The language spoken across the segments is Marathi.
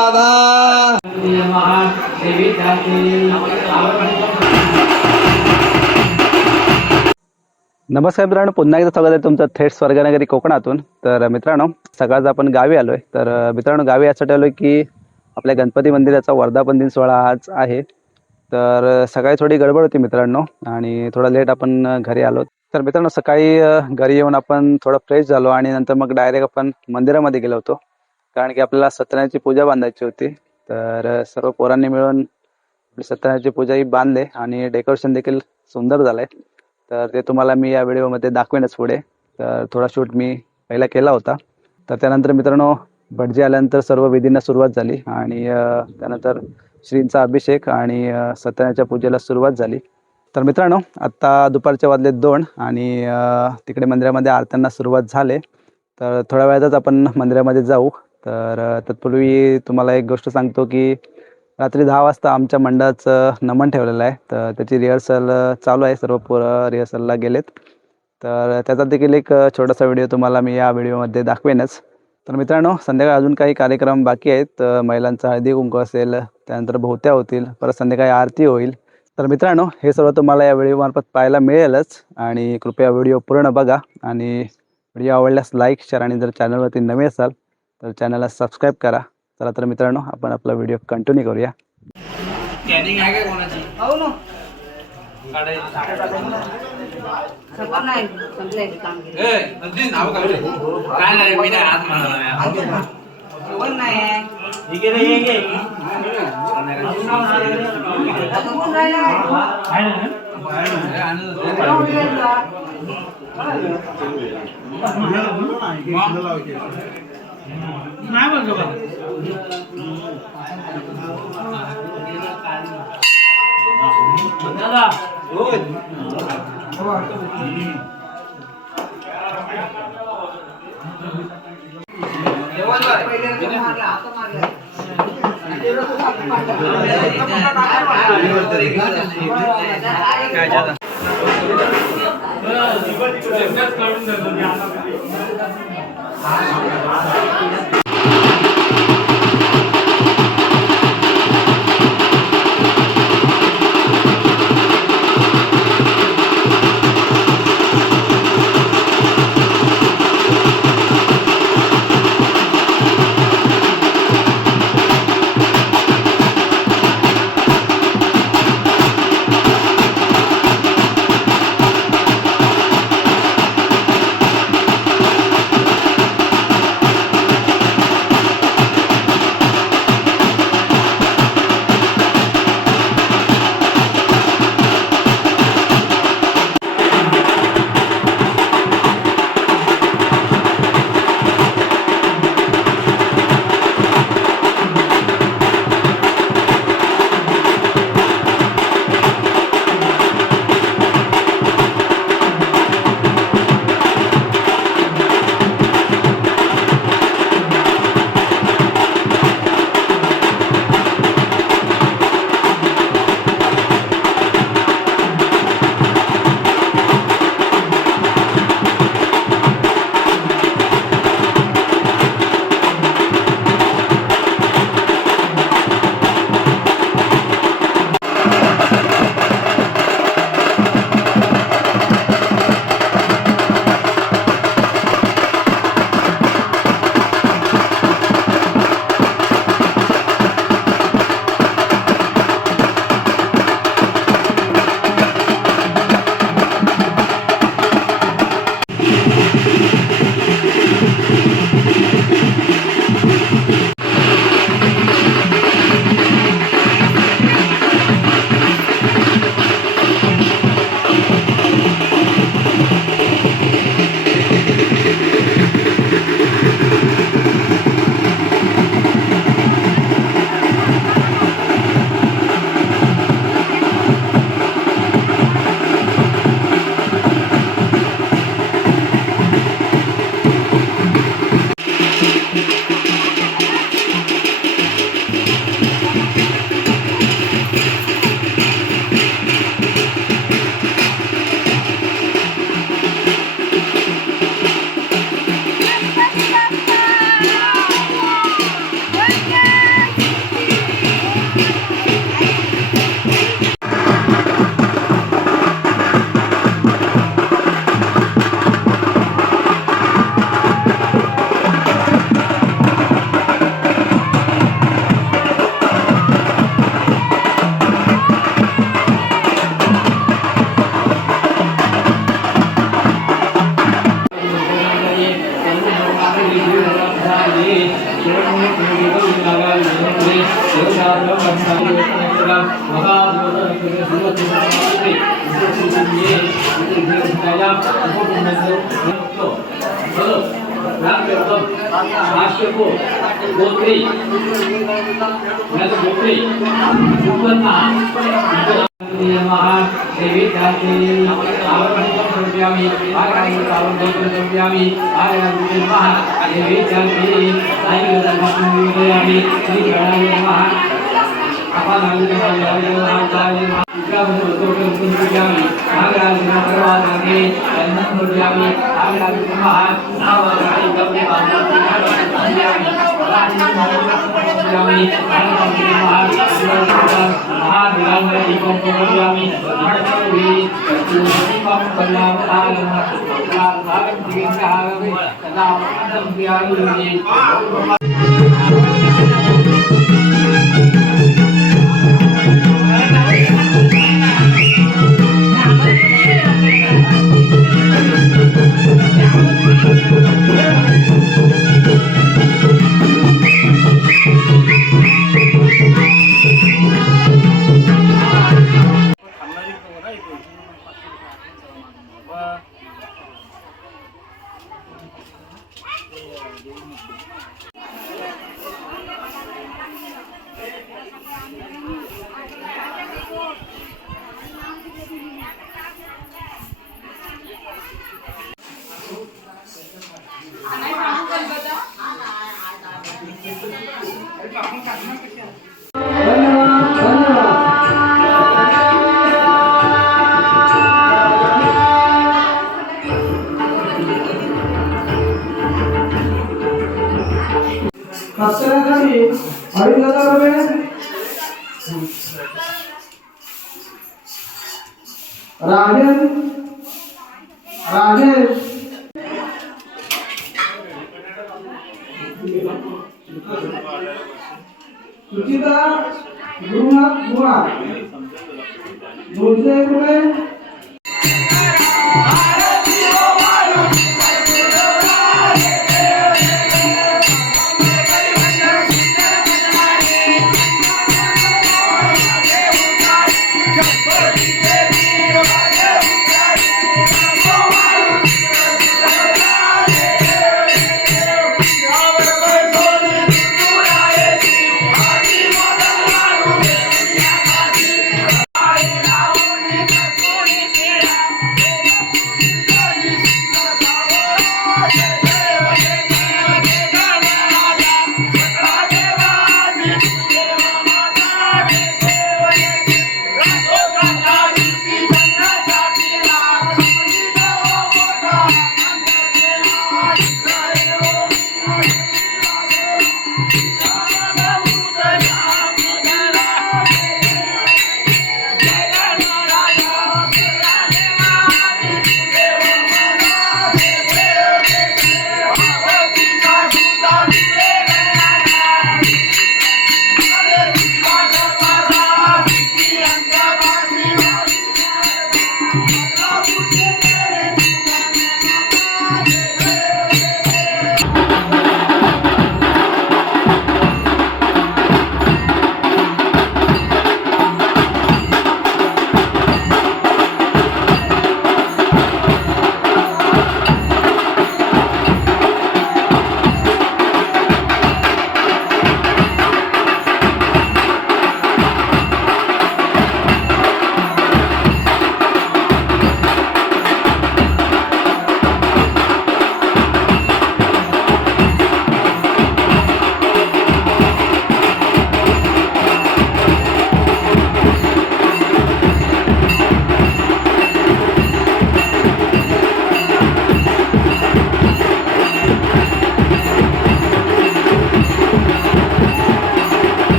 राधा। नमस्कार मित्रांनो, पुन्हा एकदा स्वागत आहे तुमचं थेट स्वर्गनगरी कोकणातून। तर मित्रांनो, सकाळच आपण गावी आलोय। तर मित्रांनो, गावी यासाठी आलोय की आपल्या गणपती मंदिराचा वर्धापन दिन सोहळा आज आहे। तर सकाळी थोडी गडबड होती मित्रांनो आणि थोडा लेट आपण घरी आलो। तर मित्रांनो, सकाळी घरी येऊन आपण थोडं फ्रेश झालो आणि नंतर मग डायरेक्ट आपण मंदिरामध्ये गेलो होतो, कारण की आपल्याला सत्यनारायणची पूजा बांधायची होती। तर सर्व पोरांनी मिळून सत्यनारायणची पूजा ही बांधले आणि डेकोरेशन देखील सुंदर झालंय। तर ते तुम्हाला मी या व्हिडिओमध्ये दाखवेनच पुढे। तर थोडा शूट मी पहिला केला होता। तर त्यानंतर मित्रांनो, भटजी आल्यानंतर सर्व विधींना सुरुवात झाली आणि त्यानंतर श्रींचा अभिषेक आणि सत्यनारायणच्या पूजेला सुरुवात झाली। तर मित्रांनो, आत्ता दुपारचे वाजले 2 आणि तिकडे मंदिरामध्ये आरत्यांना सुरुवात झाले। तर थोड्या वेळातच आपण मंदिरामध्ये जाऊ। तर तत्पूर्वी तुम्हाला एक गोष्ट सांगतो की रात्री 10 वाजता आमच्या मंडळाचं नमन ठेवलेलं आहे। तर त्याची रिहर्सल चालू आहे, सर्व पोरं रिहर्सलला गेलेत। तर त्याचा देखील एक छोटासा व्हिडिओ तुम्हाला मी या व्हिडिओमध्ये दाखवेनच। तर मित्रांनो, संध्याकाळी अजून काही कार्यक्रम बाकी आहेत। महिलांचा हळदी कुंकू असेल, त्यानंतर बहुत्या होतील, परत संध्याकाळी आरती होईल। तर मित्रांनो, हे सर्व तुम्हाला या व्हिडिओमार्फत पाहायला मिळेलच आणि कृपया व्हिडिओ पूर्ण बघा आणि व्हिडिओ आवडल्यास लाईक, शेअर आणि जर चॅनलवरती नवे असाल तर चॅनलला सबस्क्राईब करा। चला तर मित्रांनो, आपण आपला व्हिडिओ कंटिन्यू करूया। स्कॅनिंग आहे का कोणाची? हो ना, सगळं नाही संपलंय काम केलं। ए नंदी नाव काय नाही, मी नाही हात मारला कोण नाही। ठीक आहे, ये ये कोण राहिला आहे ना? नाही बोलतो बा दादा होय राजेश राजेश सुचिता गुरुनाथ बुवा 200 रुपये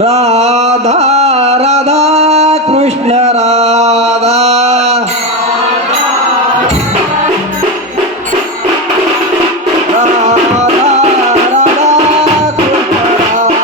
राधा राधा कृष्ण राधा राधा राधा कृष्ण राधा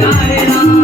Hare Rama